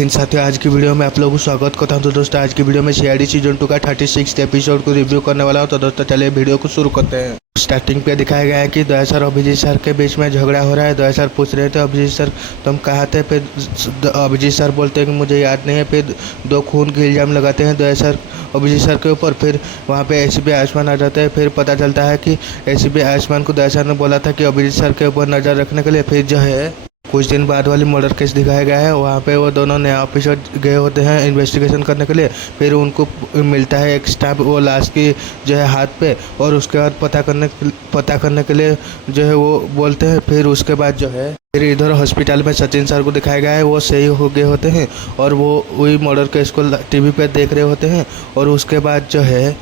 इन साथियों, आज की वीडियो में आप लोगों को स्वागत करता हूं। तो दोस्तों, आज की वीडियो में सीआईडी सीजन 2 का 36 एपिसोड को रिव्यू करने वाला हूं। तो दोस्तों, चलिए वीडियो को शुरू करते हैं। स्टार्टिंग पे दिखाया गया है कि दया सर और अभिजीत सर के बीच में झगड़ा हो रहा है। दया सर पूछ रहे थे अभिजीत सर तुम कहाँ थे, फिर अभिजीत सर बोलते हैं कि मुझे याद नहीं है। फिर दो खून के इल्ज़ाम लगाते हैं दया सर अभिजीत सर के ऊपर। फिर वहाँ पे एसीपी आयुष्मान आ जाते हैं। फिर पता चलता है कि एसीपी आयुष्मान को दया सर ने बोला था कि अभिजीत सर के ऊपर नज़र रखने के लिए। फिर जो है कुछ दिन बाद वाली मर्डर केस दिखाया गया है। वहाँ पे वो दोनों नया ऑफिसर गए होते हैं इन्वेस्टिगेशन करने के लिए। फिर उनको मिलता है एक स्टैम्प वो लाश की जो है हाथ पे, और उसके बाद पता करने के लिए जो है वो बोलते हैं। फिर उसके बाद जो है फिर इधर हॉस्पिटल में सचिन सर को दिखाया गया है। वो सही हो गए होते हैं और वो वही मर्डर केस को टीवी पे देख रहे होते हैं। और उसके बाद जो है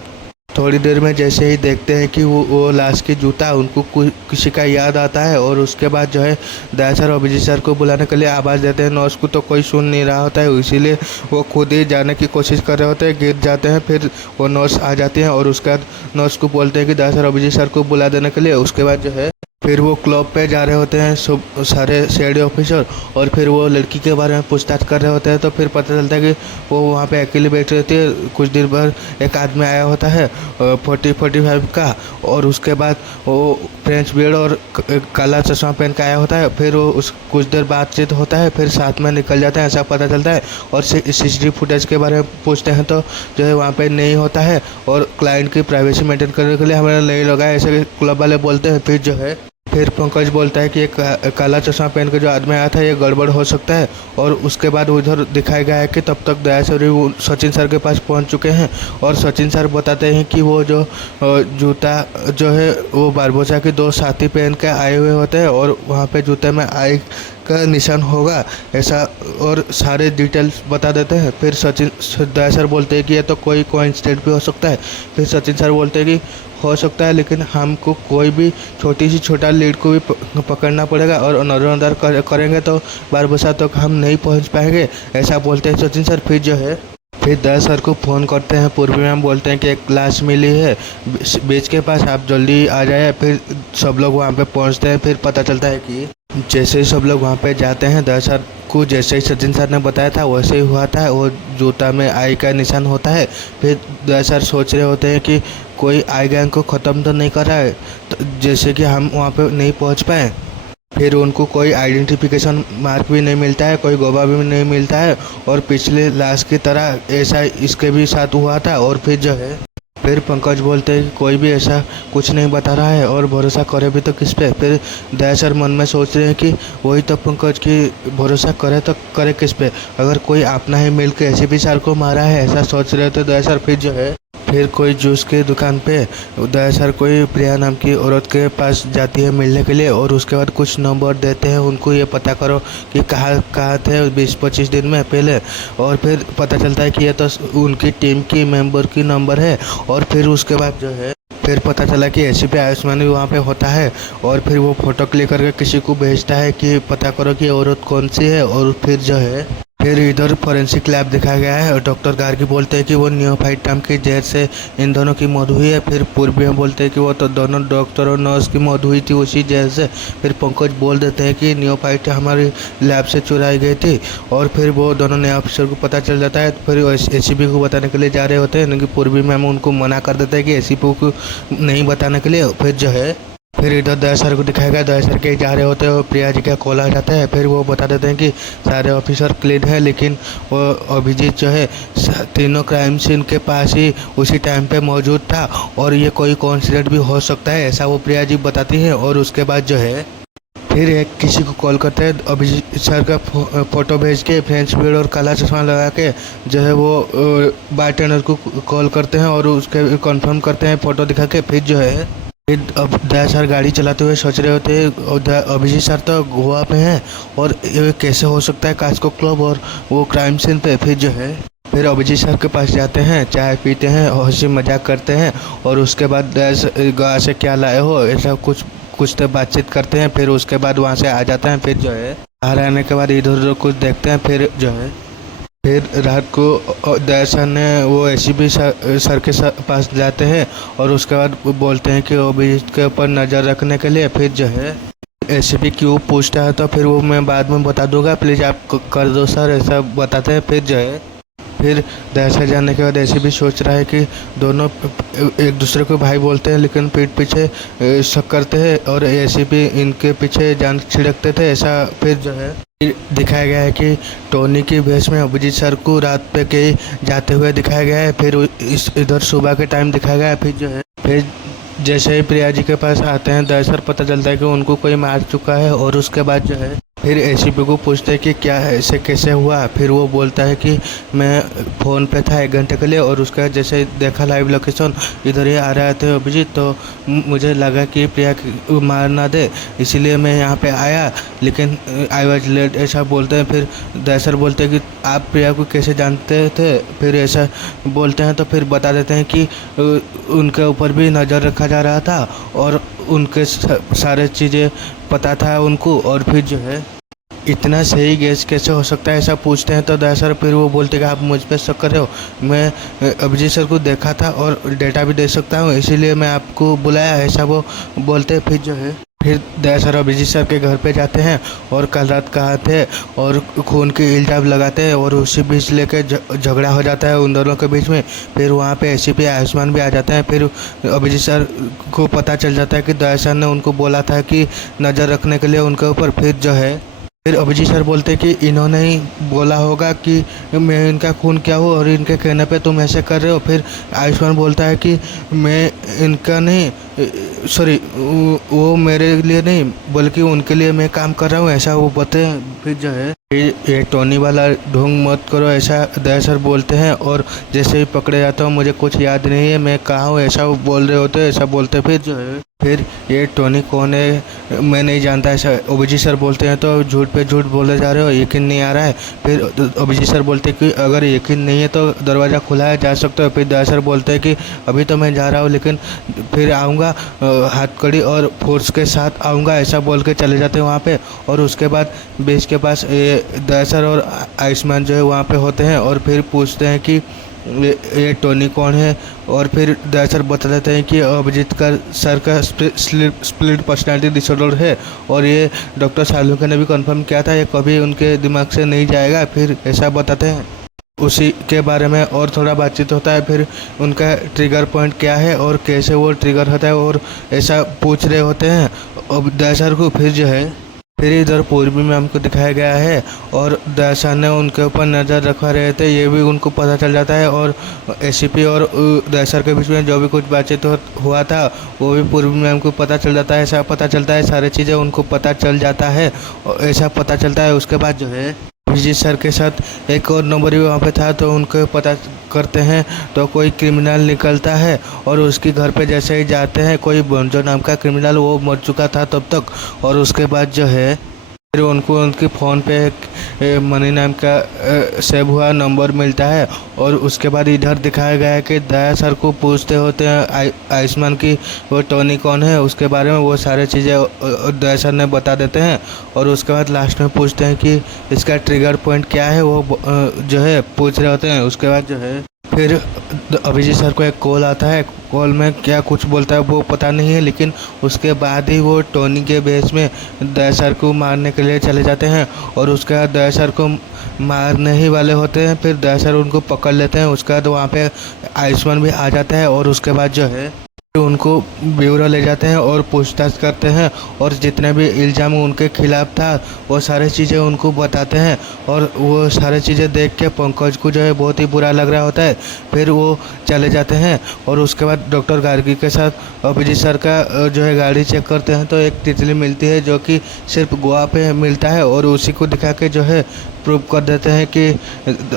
थोड़ी देर में जैसे ही देखते हैं कि वो लाश की जूता उनको किसी का याद आता है। और उसके बाद जो है दया सर और अभिजीत सर को बुलाने के लिए आवाज़ देते हैं नर्स को, तो कोई सुन नहीं रहा होता है, इसीलिए वो खुद ही जाने की कोशिश कर रहे होते हैं, गिर जाते हैं। फिर वो नर्स आ जाती हैं और उसके बाद नर्स को बोलते हैं कि दया सर और अभिजीत सर को बुला देने के लिए। उसके बाद जो है फिर वो क्लब पे जा रहे होते हैं सब सारे सीआईडी ऑफिसर, और फिर वो लड़की के बारे में पूछताछ कर रहे होते हैं। तो फिर पता चलता है कि वो वहाँ पे अकेले बैठ रहती है। कुछ देर बाद एक आदमी आया होता है 40-45 का, और उसके बाद वो फ्रेंच बियर्ड और काला चश्मा पहन के आया होता है। फिर वो कुछ देर बातचीत होता है, फिर साथ में निकल जाते हैं ऐसा पता चलता है। और सीसीटीवी फुटेज के बारे में पूछते हैं तो जो है वहाँ पे नहीं होता है, और क्लाइंट की प्राइवेसी मेंटेन करने के लिए हमें नहीं लगा है, ऐसे क्लब वाले बोलते हैं। फिर जो है फिर पंकज बोलता है कि एक काला चश्मा पहन के जो आदमी आया था ये गड़बड़ हो सकता है। और उसके बाद उधर दिखाया गया है कि तब तक दया सर सचिन सर के पास पहुंच चुके हैं। और सचिन सर बताते हैं कि वो जो जूता जो है वो बारबोसा के दो साथी पहन के आए हुए होते हैं, और वहाँ पे जूते में आई का निशान होगा ऐसा, और सारे डिटेल्स बता देते हैं। फिर दया सर बोलते हैं कि ये तो कोई कोइंसिडेंस भी हो सकता है। फिर सचिन सर बोलते हैं कि हो सकता है, लेकिन हमको कोई भी छोटा लीड को भी पकड़ना पड़ेगा, और नजरअंदाज करेंगे तो बारबोसा तक हम नहीं पहुंच पाएंगे, ऐसा बोलते हैं सचिन सर। फिर जो है फिर दया सर को फ़ोन करते हैं। पूर्वी मैम बोलते हैं कि एक लाश मिली है बीच के पास, आप जल्दी आ जाए। फिर सब लोग वहाँ पे पहुँचते हैं। फिर पता चलता है कि जैसे ही सब लोग वहाँ पे जाते हैं, दया सर को जैसे ही सचिन सर ने बताया था वैसे ही हुआ था, वो जूता में आई का निशान होता है। फिर दया सर सोच रहे होते हैं कि कोई आई गैंग को ख़त्म तो नहीं कर रहा है, तो जैसे कि हम वहाँ पे नहीं पहुँच पाए। फिर उनको कोई आइडेंटिफिकेशन मार्क भी नहीं मिलता है, कोई गवाह भी नहीं मिलता है, और पिछले लाश की तरह ऐसा इसके भी साथ हुआ था। और फिर जो है फिर पंकज बोलते हैं कि कोई भी ऐसा कुछ नहीं बता रहा है, और भरोसा करे भी तो किस पे। फिर दया सर मन में सोच रहे हैं कि वही तो पंकज की भरोसा करे तो करे किस पे, अगर कोई अपना ही मिल के एसीपी सर को मारा है ऐसा सोच रहे थे दया सर। फिर जो है फिर कोई जूस की दुकान पे दया सर कोई प्रिया नाम की औरत के पास जाती है मिलने के लिए, और उसके बाद कुछ नंबर देते हैं उनको, ये पता करो कि कहाँ थे 20-25 दिन में पहले। और फिर पता चलता है कि ये तो उनकी टीम की मेंबर की नंबर है। और फिर उसके बाद जो है फिर पता चला कि एसीपी आयुष्मान भी वहाँ पे होता है, और फिर वो फ़ोटो क्लिक करके किसी को भेजता है कि पता करो कि औरत कौन सी है। और फिर जो है फिर इधर फॉरेंसिक लैब दिखाया गया है, और डॉक्टर गार्गी बोलते हैं कि वो नियोफाइट नाम की जहर से इन दोनों की मौत हुई है। फिर पूर्वी में बोलते हैं कि वो तो दोनों डॉक्टर और नर्स की मौत हुई थी उसी जहर से। फिर पंकज बोल देते हैं कि नियोफाइट हमारी लैब से चुराई गई थी। और फिर वो दोनों नए ऑफिसर को पता चल जाता है। फिर एसीपी को बताने के लिए जा रहे होते हैं, लेकिन पूर्वी मैम उनको मना कर देते हैं कि एसीपी को नहीं बताने के लिए। फिर जो है फिर इधर दया सर को दिखाएगा, दया सर के जा रहे होते हैं, प्रिया जी का कॉल आ जाता है। फिर वो बता देते हैं कि सारे ऑफिसर क्लीन है, लेकिन वो अभिजीत जो है तीनों क्राइम सीन के पास ही उसी टाइम पे मौजूद था, और ये कोई कोइंसिडेंस भी हो सकता है, ऐसा वो प्रिया जी बताती है। और उसके बाद जो है फिर एक किसी को कॉल करते हैं, अभिजीत सर का फ़ोटो भेज के फ्रेंच बियर्ड और काला चश्मा लगा के जो है वो बारटेंडर को कॉल करते हैं, और उसके कंफर्म करते हैं फ़ोटो दिखा के। फिर जो है अब दया सर गाड़ी चलाते हुए सोच रहे होते हैं, और अभिजीत सर तो गोवा पे हैं, और ये कैसे हो सकता है कास्को क्लब और वो क्राइम सीन पे। फिर जो है फिर अभिजीत सर के पास जाते हैं, चाय पीते हैं, हंसी मजाक करते हैं, और उसके बाद गाँव से क्या लाए हो ऐसा कुछ तो बातचीत करते हैं। फिर उसके बाद वहाँ से आ जाते हैं। फिर जो है बाहर आने के बाद इधर उधर कुछ देखते हैं। फिर जो है फिर रात को दया सर ने वो एसीपी सर के पास जाते हैं, और उसके बाद बोलते हैं कि अभिजीत के ऊपर नज़र रखने के लिए। फिर जो है एसीपी क्यों पूछता है तो फिर वो मैं बाद में बता दूंगा, प्लीज़ आप कर दो सर, ऐसा बताते हैं। फिर जो है फिर दहशत जानने के बाद एसीपी सोच रहा है कि दोनों एक दूसरे को भाई बोलते हैं लेकिन पीठ पीछे शक करते हैं और एसीपी इनके पीछे जान छिड़कते थे ऐसा। फिर जो है दिखाया गया है कि टोनी की भेष में अभिजीत सर को रात पे कहीं जाते हुए दिखाया गया है। फिर इस इधर सुबह के टाइम दिखाया गया है। फिर जो है फिर जैसे ही प्रिया जी के पास आते हैं दहशत, पता चलता है कि उनको कोई मार चुका है और उसके बाद जो है फिर एसीपी को पूछते हैं कि क्या है, ऐसे कैसे हुआ। फिर वो बोलता है कि मैं फ़ोन पे था 1 घंटे के लिए और उसका जैसे देखा लाइव लोकेशन इधर ही आ रहे थे अभिजीत, तो मुझे लगा कि प्रिया मार ना दे इसीलिए मैं यहाँ पे आया, लेकिन आई वॉज लेट ऐसा बोलते हैं। फिर दहशत बोलते हैं कि आप प्रिया को कैसे जानते थे, फिर ऐसा बोलते हैं तो फिर बता देते हैं कि उनके ऊपर भी नज़र रखा जा रहा था और उनके सारे चीज़ें पता था उनको। और फिर जो है इतना सही गैस कैसे हो सकता है ऐसा पूछते हैं तो दहशत फिर वो बोलते कि आप मुझ पर शक कर रहे हो, मैं अभिजीत सर को देखा था और डेटा भी दे सकता हूँ इसीलिए मैं आपको बुलाया, ऐसा वो बोलते हैं। फिर जो है फिर दहशत अभिजीत सर के घर पे जाते हैं और कल रात कहाँ थे और खून की इल्जाम लगाते हैं और उसी बीच लेके झगड़ा हो जाता है उन दोनों के बीच में। फिर वहाँ पे एसीपी आयुष्मान भी आ जाते हैं। फिर अभिजीत सर को पता चल जाता है कि दहशत ने उनको बोला था कि नज़र रखने के लिए उनके ऊपर। फिर जो है फिर अभिजीत सर बोलते हैं कि इन्होंने ही बोला होगा कि मैं इनका खून क्या हूँ और इनके कहने पे तुम ऐसे कर रहे हो। फिर आयुष्मान बोलता है कि मैं इनका नहीं, सॉरी वो मेरे लिए नहीं बल्कि उनके लिए मैं काम कर रहा हूँ, ऐसा वो बोलते हैं। फिर जो है ये टोनी वाला ढोंग मत करो ऐसा दहशत बोलते हैं और जैसे ही पकड़े जाता हूँ मुझे कुछ याद नहीं है मैं कहाँ हूँ, ऐसा वो बोल रहे होते हैं, ऐसा बोलते। फिर जो है फिर ये टोनी कौन है मैं नहीं जानता ऐसा अभिजीत सर बोलते हैं तो झूठ पे झूठ बोले जा रहे हो, यकीन नहीं आ रहा है। फिर अभिजीत सर बोलते हैं कि अगर यकीन नहीं है तो दरवाज़ा खुला है, जा सकते हो। फिर दहशत बोलते हैं कि अभी तो मैं जा रहा हूँ लेकिन फिर आऊँगा, हथकड़ी और फोर्स के साथ आऊँगा, ऐसा बोल के चले जाते हैं वहाँ पे। और उसके बाद बेस के पास दहशत और आयुष्मान जो है वहाँ पे होते हैं और फिर पूछते हैं कि ये टोनी कौन है। और फिर दहशत बता देते हैं कि अभिजीत का सर का स्प्लिट पर्सनालिटी डिसऑर्डर है और ये डॉक्टर शालू ने भी कंफर्म किया था, ये कभी उनके दिमाग से नहीं जाएगा। फिर ऐसा बताते हैं उसी के बारे में और थोड़ा बातचीत होता है। फिर उनका ट्रिगर पॉइंट क्या है और कैसे वो ट्रिगर होता है और ऐसा पूछ रहे होते हैं अब दहशत को। फिर जो है फिर इधर पूर्वी में हमको दिखाया गया है और दहशत ने उनके ऊपर नज़र रखा रहे थे, ये भी उनको पता चल जाता है। और एसीपी और दहशत के बीच में जो भी कुछ बातचीत हुआ था वो भी पूर्वी में हमको पता चल जाता है, ऐसा पता चलता है, सारी चीज़ें उनको पता चल जाता है और ऐसा पता चलता है। उसके बाद जो है अभिजीत सर के साथ एक और नंबर भी वहाँ पे था तो उनको पता करते हैं तो कोई क्रिमिनल निकलता है और उसके घर पे जैसे ही जाते हैं कोई बोंजो नाम का क्रिमिनल, वो मर चुका था तब तक। और उसके बाद जो है फिर उनको उनके फ़ोन पे मनी नाम का सेव हुआ नंबर मिलता है। और उसके बाद इधर दिखाया गया है कि दया सर को पूछते होते हैं आयुष्मान की वो टोनी कौन है उसके बारे में, वो सारे चीज़ें दया सर ने बता देते हैं। और उसके बाद लास्ट में पूछते हैं कि इसका ट्रिगर पॉइंट क्या है, वो जो है पूछ रहे होते हैं। उसके बाद जो है फिर अभिजीत सर को एक कॉल आता है, कॉल में क्या कुछ बोलता है वो पता नहीं है, लेकिन उसके बाद ही वो टोनी के बेस में दया सर को मारने के लिए चले जाते हैं। और उसके बाद दया सर को मारने ही वाले होते हैं, फिर दया सर उनको पकड़ लेते हैं। उसके बाद वहाँ पे आयुष्मान भी आ जाता है और उसके बाद जो है उनको ब्यूरो ले जाते हैं और पूछताछ करते हैं और जितने भी इल्ज़ाम उनके खिलाफ था वो सारी चीज़ें उनको बताते हैं। और वो सारी चीज़ें देख के पंकज को जो है बहुत ही बुरा लग रहा होता है। फिर वो चले जाते हैं और उसके बाद डॉक्टर गार्गी के साथ अभिजीत सर का जो है गाड़ी चेक करते हैं तो एक तितली मिलती है जो कि सिर्फ गोवा पे मिलता है और उसी को दिखा के जो है प्रूव कर देते हैं कि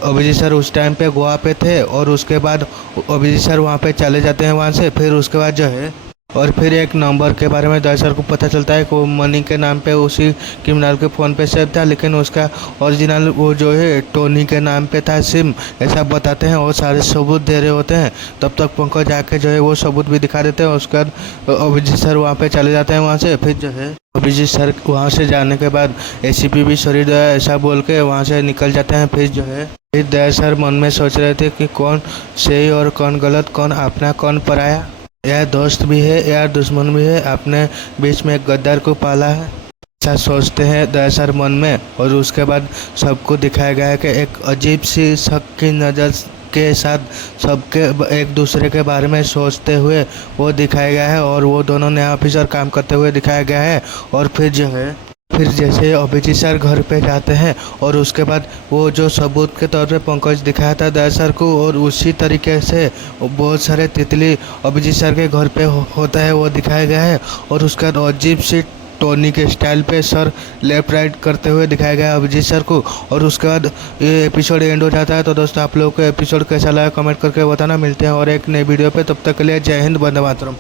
अभिजीत सर उस टाइम पे गोवा पे थे। और उसके बाद अभिजीत सर वहाँ पे चले जाते हैं वहाँ से। फिर उसके बाद जो है और फिर एक नंबर के बारे में दया सर को पता चलता है कि वो मनी के नाम पे उसी क्रिमिनल के फ़ोन पे सेव था, लेकिन उसका ओरिजिनल वो जो है टोनी के नाम पे था सिम, ऐसा बताते हैं और सारे सबूत दे रहे होते हैं। तब तक पंकज जाके जो है वो सबूत भी दिखा देते हैं। उसके बाद अभिजीत सर वहाँ पे चले जाते हैं वहाँ से। फिर जो है अभिजीत सर वहाँ से जाने के बाद एसीपी भी सॉरी दया ऐसा बोल के वहाँ से निकल जाते हैं। फिर जो है फिर दया सर मन में सोच रहे थे कि कौन सही और कौन गलत, कौन अपना कौन पराया, यह दोस्त भी है या दुश्मन भी है, अपने बीच में एक गद्दार को पाला है। ऐसा सोचते हैं दया सर मन में। और उसके बाद सबको दिखाया गया है कि एक अजीब सी शक की नज़र के साथ सबके एक दूसरे के बारे में सोचते हुए वो दिखाया गया है। और वो दोनों नया ऑफिसर काम करते हुए दिखाया गया है। और फिर जैसे अभिजीत सर घर पे जाते हैं और उसके बाद वो जो सबूत के तौर पे पंकज दिखाया था दया सर को, और उसी तरीके से बहुत सारे तितली अभिजीत सर के घर पे होता है वो दिखाया गया है। और उसके बाद अजीब सी टोनी के स्टाइल पे सर लेफ्ट राइट करते हुए दिखाया गया है अभिजीत सर को। और उसके बाद ये एपिसोड एंड हो जाता है। तो दोस्तों आप लोगों को एपिसोड कैसा लगा कमेंट करके बताना। मिलते हैं और एक नई वीडियो पे, तब तक के लिए जय हिंद, वंदे मातरम।